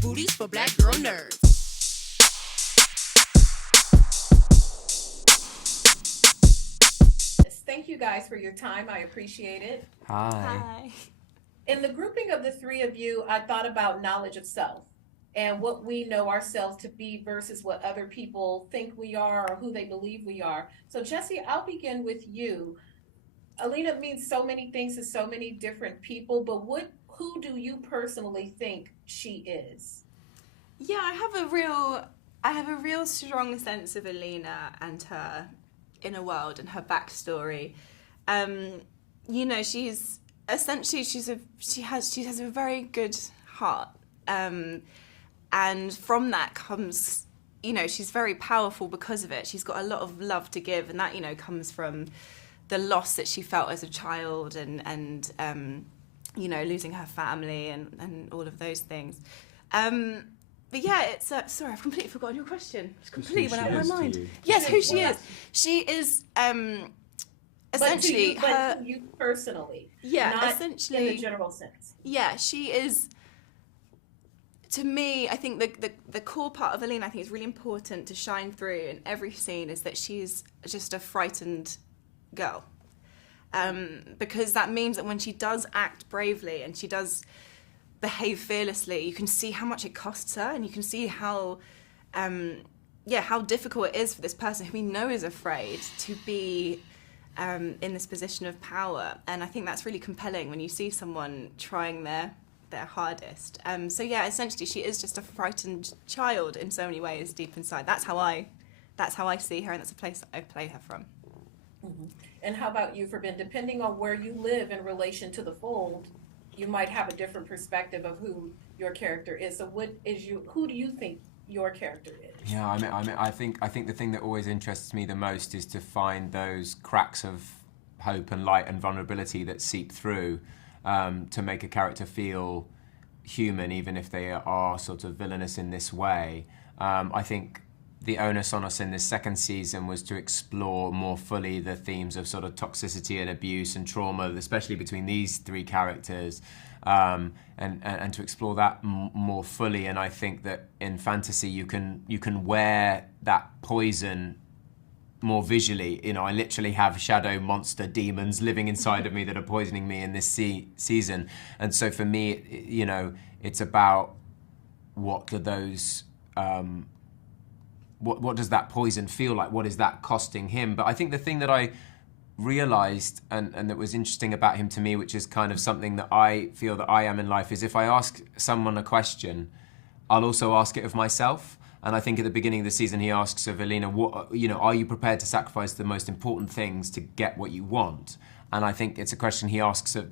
booties for black girl nerds. Thank you guys for your time. I appreciate it. Hi. In the grouping of the three of you, I thought about knowledge of self and what we know ourselves to be versus what other people think we are or who they believe we are. So, Jessie, I'll begin with you. Alina means so many things to so many different people, but who do you personally think she is? Yeah, I have a real strong sense of Alina and her inner world and her backstory. You know, she has a very good heart, and from that comes, you know, she's very powerful because of it. She's got a lot of love to give, and that, you know, comes from the loss that she felt as a child and you know, losing her family and all of those things. But yeah, it's sorry, I've completely forgotten your question. It's completely went out of my mind. Yes, who she is. She is essentially but to you personally. Yeah, not essentially in the general sense. Yeah, she is. To me, I think the core part of Alina, I think, is really important to shine through in every scene, is that she's just a frightened girl. Because that means that when she does act bravely and she does behave fearlessly, you can see how much it costs her, and you can see how difficult it is for this person who we know is afraid to be in this position of power. And I think that's really compelling when you see someone trying their hardest. So yeah, essentially she is just a frightened child in so many ways deep inside. That's how I see her, and that's a place that I play her from. Mm-hmm. And how about you, Freddy? Depending on where you live in relation to the fold, you might have a different perspective of who your character is. So who do you think your character is? Yeah, I think the thing that always interests me the most is to find those cracks of hope and light and vulnerability that seep through to make a character feel human, even if they are sort of villainous in this way. I think the onus on us in this second season was to explore more fully the themes of sort of toxicity and abuse and trauma, especially between these three characters, and to explore that more fully. And I think that in fantasy you can wear that poison more visually. You know, I literally have shadow monster demons living inside of me that are poisoning me in this season. And so for me, you know, it's about what do those what does that poison feel like? What is that costing him? But I think the thing that I realized and that was interesting about him to me, which is kind of something that I feel that I am in life, is if I ask someone a question, I'll also ask it of myself. And I think at the beginning of the season, he asks of Alina, what, you know, are you prepared to sacrifice the most important things to get what you want? And I think it's a question he asks of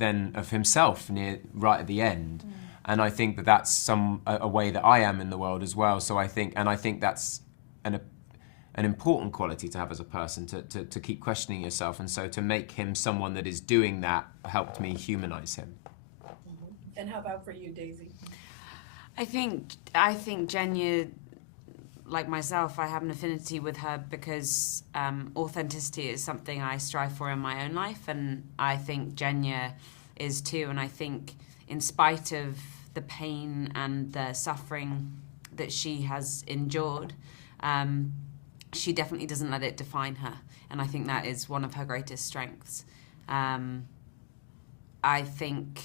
himself right at the end. Mm. And I think that that's a way that I am in the world as well. So I think that's an important quality to have as a person, to keep questioning yourself. And so to make him someone that is doing that helped me humanize him. Mm-hmm. And how about for you, Daisy? I think Genya, like myself, I have an affinity with her because authenticity is something I strive for in my own life, and I think Genya is too. And I think in spite of the pain and the suffering that she has endured, she definitely doesn't let it define her, and I think that is one of her greatest strengths. I think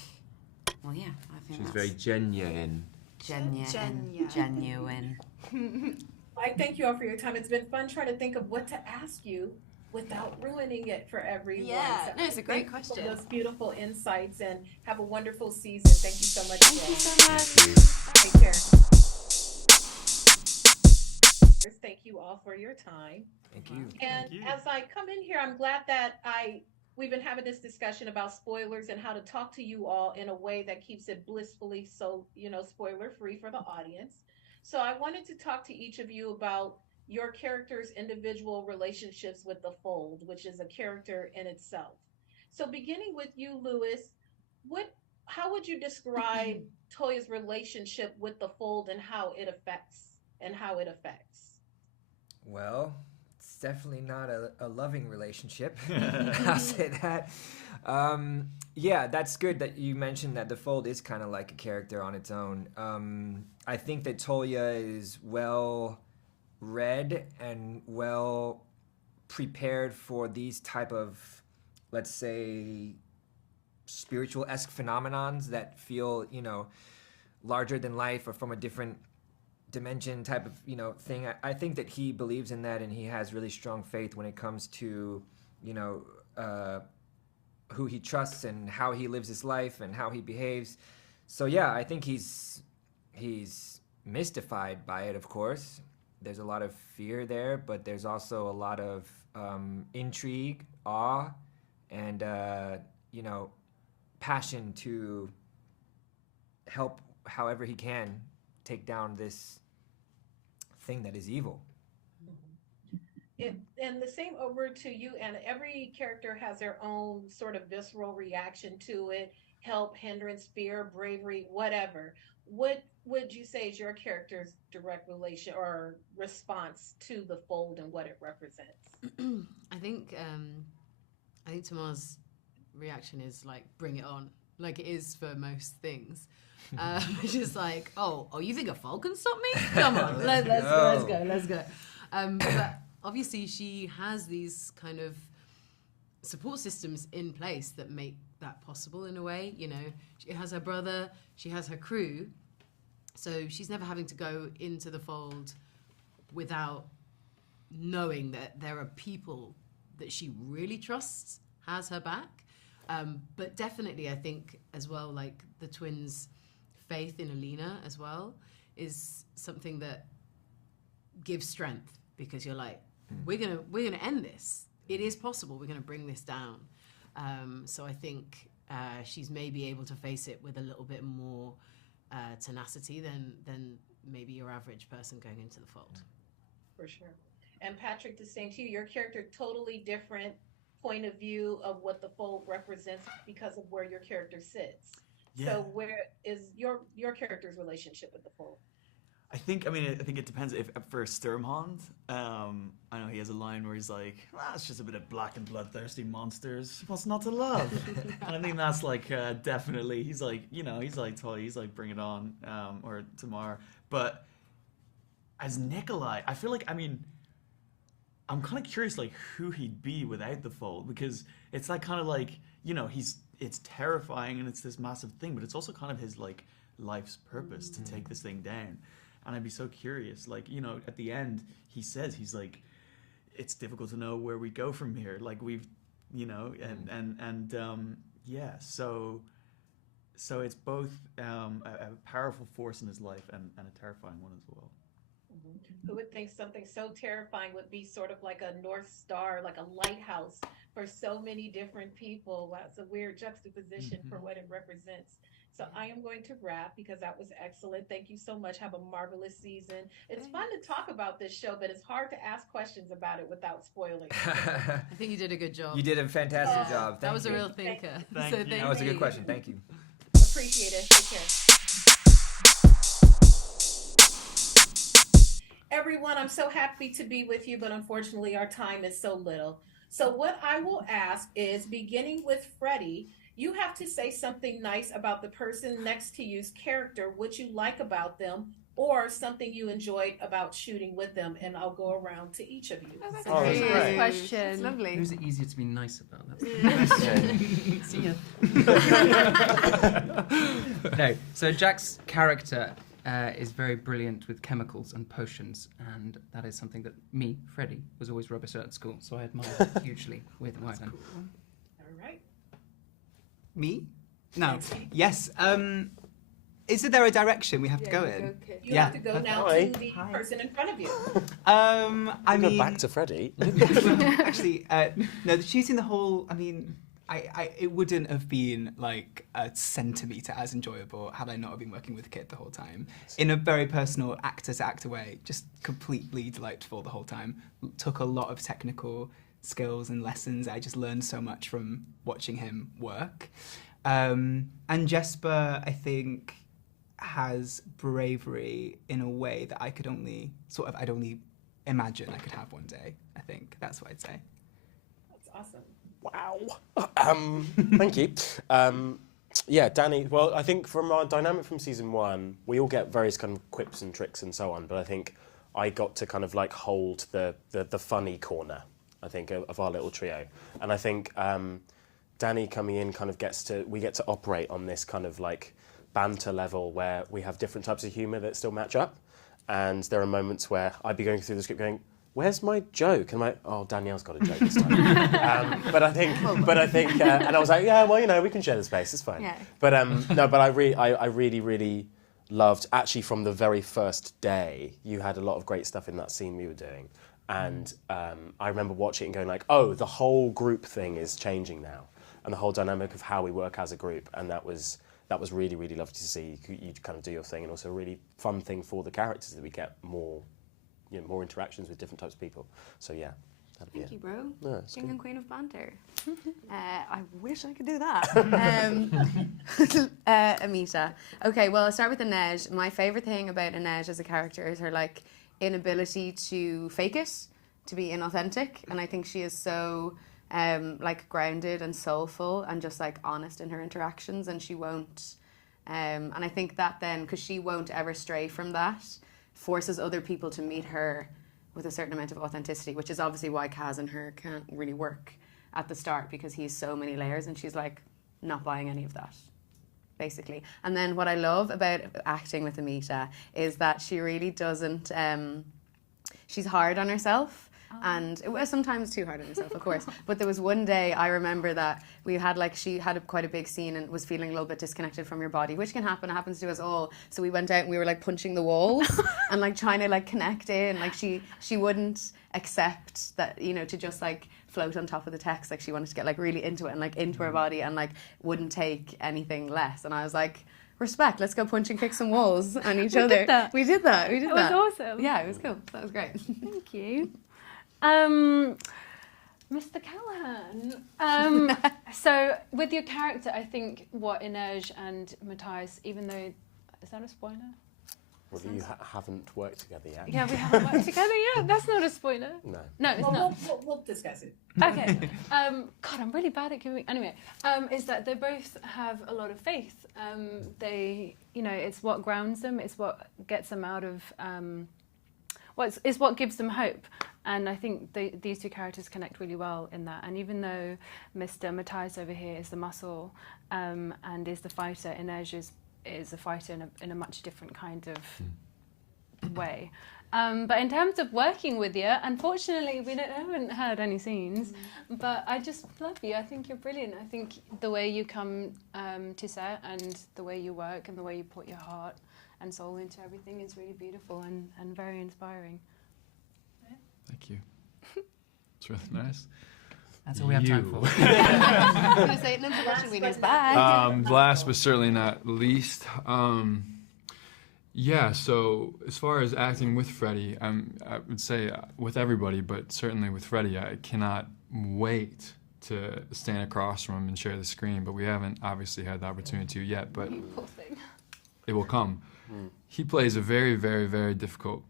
she's very genuine. Genuine. I thank you all for your time. It's been fun trying to think of what to ask you without ruining it for everyone. Yeah, so no, it's a great question. For those beautiful insights, and have a wonderful season. Thank you so much. Thank you so much. Take care. Thank you all for your time. Thank you. And as I come in here, I'm glad that we've been having this discussion about spoilers and how to talk to you all in a way that keeps it blissfully spoiler free for the audience. So I wanted to talk to each of you about your character's individual relationships with the fold, which is a character in itself. So beginning with you, Lewis, how would you describe Tolya's relationship with the fold and how it affects? Well, it's definitely not a loving relationship. I'll say that. Yeah, that's good that you mentioned that the fold is kind of like a character on its own. I think that Tolya is well read and well prepared for these type of, let's say, spiritual-esque phenomenons that feel, larger than life or from a different dimension type of, thing. I think that he believes in that, and he has really strong faith when it comes to, who he trusts and how he lives his life and how he behaves. So yeah, I think he's mystified by it, of course. There's a lot of fear there, but there's also a lot of intrigue, awe, and passion to help however he can take down this thing that is evil. And the same over to you, and every character has their own sort of visceral reaction to it: help, hindrance, fear, bravery, whatever. What would you say is your character's direct relation or response to the fold and what it represents? I think Tamar's reaction is like, bring it on, like it is for most things. Just like, oh, you think a fold can stop me? Come on, let's go. But obviously she has these kind of support systems in place that make that possible in a way. She has her brother, she has her crew, so she's never having to go into the fold without knowing that there are people that she really trusts, has her back. But definitely I think as well, like the twins' faith in Alina as well is something that gives strength, because you're like, we're gonna end this. It is possible. We're gonna bring this down. So I think she's maybe able to face it with a little bit more tenacity than maybe your average person going into the fold. For sure. And Patrick, the same to you. Your character, totally different point of view of what the fold represents because of where your character sits. Yeah. So where is your character's relationship with the fold? I think it depends. If for Sturmhond, I know he has a line where he's like, it's just a bit of black and bloodthirsty monsters. What's not to love? And I think that's like definitely, he's like Tolya, he's like, bring it on, or Tamar. But as Nikolai, I feel like, I'm kind of curious like who he'd be without the fold, because it's that kind of like, it's terrifying and it's this massive thing, but it's also kind of his like life's purpose to take this thing down. And I'd be so curious, like, at the end, he says, he's like, it's difficult to know where we go from here. Like we've, so it's both a powerful force in his life and a terrifying one as well. Who would think something so terrifying would be sort of like a North Star, like a lighthouse for so many different people? Wow, it's a weird juxtaposition for what it represents. So I am going to wrap because that was excellent. Thank you so much. Have a marvelous season. It's fun to talk about this show, but it's hard to ask questions about it without spoiling. I think you did a good job. You did a fantastic job. That was a real thinker. Thank you. That was a good question. Thank you. Appreciate it. Take care. Everyone, I'm so happy to be with you, but unfortunately our time is so little. So what I will ask is, beginning with Freddy, you have to say something nice about the person next to you's character, what you like about them, or something you enjoyed about shooting with them, and I'll go around to each of you. Oh, that's a really nice question. That's lovely. Who's it easier to be nice about? See ya. No, so Jack's character is very brilliant with chemicals and potions, and that is something that me, Freddy, was always rubbish at school, so I admire hugely with Wylan. Cool. All right. Me? No. Yes. Is there a direction we have to go in? Okay. You have to go now to the person in front of you. I mean, go back to Freddy. Actually, no. The shooting the whole. I mean, it wouldn't have been like a centimetre as enjoyable had I not been working with Kit the whole time. In a very personal actor-to-actor way, just completely delightful the whole time. Took a lot of technical skills and lessons. I just learned so much from watching him work. And Jesper, I think, has bravery in a way that I'd only imagine I could have one day. I think that's what I'd say. That's awesome. Wow. Thank you. Yeah, Danny. Well, I think from our dynamic from season 1, we all get various kind of quips and tricks and so on. But I think I got to kind of like hold the funny corner, I think, of our little trio. And I think Danny coming in kind of we get to operate on this kind of like banter level where we have different types of humour that still match up. And there are moments where I'd be going through the script going, where's my joke? And I'm like, oh, Danielle's got a joke this time. But I think, and I was like, yeah, well, we can share the space, it's fine. Yeah. But I really loved, actually from the very first day, you had a lot of great stuff in that scene we were doing. And I remember watching it and going like, oh, the whole group thing is changing now. And the whole dynamic of how we work as a group. And that was really, really lovely to see you kind of do your thing, and also a really fun thing for the characters that we get more interactions with different types of people. So yeah, that'd be it. Thank you, bro. No, King and Queen of Banter. I wish I could do that. Amita. Okay, well, I'll start with Inej. My favourite thing about Inej as a character is her like inability to fake it, to be inauthentic, and I think she is so like grounded and soulful and just like honest in her interactions, and she won't and I think that then, because she won't ever stray from that, forces other people to meet her with a certain amount of authenticity, which is obviously why Kaz and her can't really work at the start, because he's so many layers and she's like not buying any of that, basically. And then what I love about acting with Amita is that she really doesn't she's hard on herself. And it was sometimes too hard on herself, of course. But there was one day I remember that we had she had quite a big scene and was feeling a little bit disconnected from your body, which can happen. It happens to us all. So we went out and we were like punching the walls and like trying to like connect in. Like she wouldn't accept that, to just like float on top of the text. Like she wanted to get like really into it and like into her body and like wouldn't take anything less. And I was like, respect, let's go punch and kick some walls on each other. We did that. It was awesome. Yeah, it was cool. That was great. Thank you. Mr. Calahan. So with your character, I think what Inej and Matthias, even though, is that a spoiler? Well, you haven't worked together yet. Yeah, we haven't worked together yet. That's not a spoiler. No, it's not. We'll discuss it. Okay. God, I'm really bad at giving. Anyway, is that they both have a lot of faith. They, it's what grounds them. It's what gets them out of. It's what gives them hope. And I think these two characters connect really well in that. And even though Mr. Matthias over here is the muscle and is the fighter, Inej is a fighter in a much different kind of way. But in terms of working with you, unfortunately, we haven't had any scenes. But I just love you. I think you're brilliant. I think the way you come to set and the way you work and the way you put your heart and soul into everything is really beautiful and very inspiring. Thank you. It's really nice. That's all we have time for. I'm going to say an introduction we need. Bye. Last but certainly not least, so as far as acting with Freddy, I would say with everybody, but certainly with Freddy, I cannot wait to stand across from him and share the screen, but we haven't obviously had the opportunity to yet, but it will come. He plays a very, very, very difficult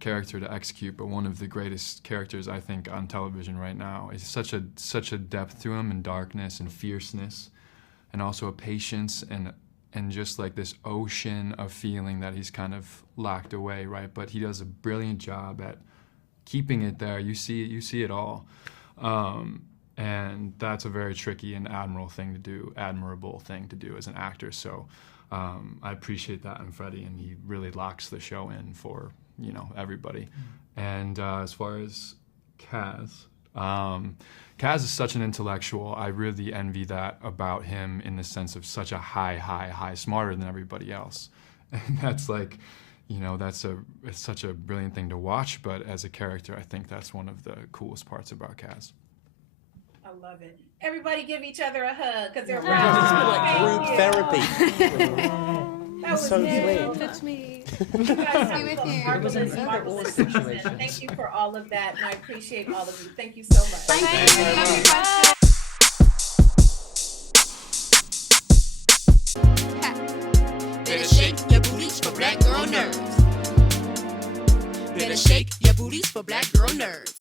character to execute, but one of the greatest characters I think on television right now. It's such a depth to him, and darkness and fierceness, and also a patience and just like this ocean of feeling that he's kind of locked away, right? But he does a brilliant job at keeping it there. You see it all, and that's a very tricky and admirable thing to do as an actor. So I appreciate that in Freddy, and he really locks the show in for everybody. And as far as Kaz is such an intellectual. I really envy that about him in the sense of such a high, smarter than everybody else. And that's like, it's such a brilliant thing to watch, but as a character, I think that's one of the coolest parts about Kaz. I love it. Everybody give each other a hug, because they're like group therapy. That was so sweet. Touch me. You guys have a marvelous season. Thank you for all of that, and I appreciate all of you. Thank you so much. Thank you. Better shake your booties for black girl nerves. Better shake your booties for black girl nerves.